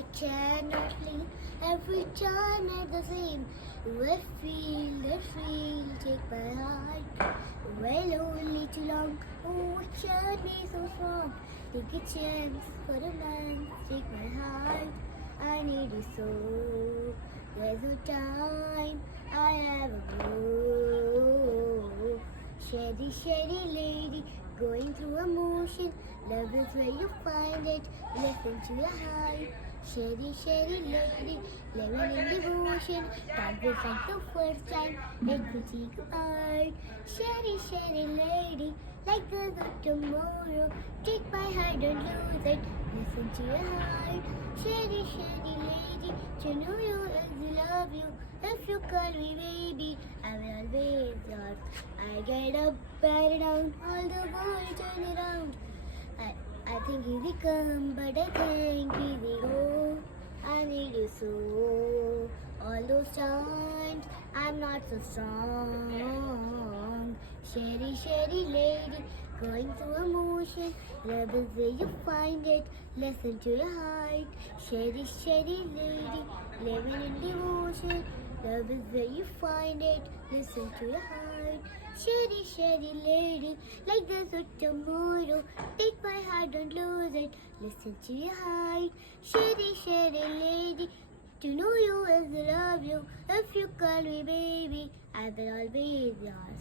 I cannot leave. Every time at the same. Left field, take my heart. Well, only too long. Oh, it showed me so strong. Take a chance for a man. Take my heart. I need you so. There's no time. I have a go. Shady, shady lady, going through emotion. Love is where you find it. Listen to your heart. Shady, shady lady, living in devotion. That was like the first time it will take apart. Shady, shady lady, like the tomorrow. Take my heart, don't lose it. Listen to your heart. Shady, shady lady, to know you as love you. If you call me baby, I will always yours. I get up, and down, all the world turn around. I think easy come, but I think easy go. I need you so. All those times I'm not so strong. Shady, shady lady, going through emotion. Love is where you find it. Listen to your heart. Shady, shady lady, living in devotion. Love is where you find it. Listen to your heart. Shady, shady lady, like there's no tomorrow. Take my heart, don't lose it. Listen to your heart. Shady, shady lady, to know you as I love you. If you call me baby, I will always yours.